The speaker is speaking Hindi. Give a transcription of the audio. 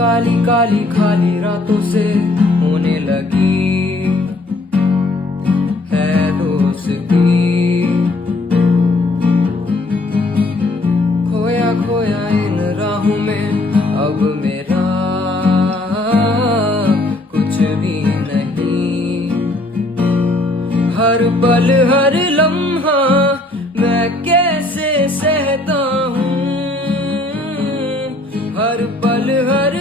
काली काली खाली रातों से होने लगी है दोस्ती। खोया खोया इन राहों में अब मेरा कुछ भी नहीं। हर पल हर लम्हा मैं कैसे सहता हूँ, हर पल हर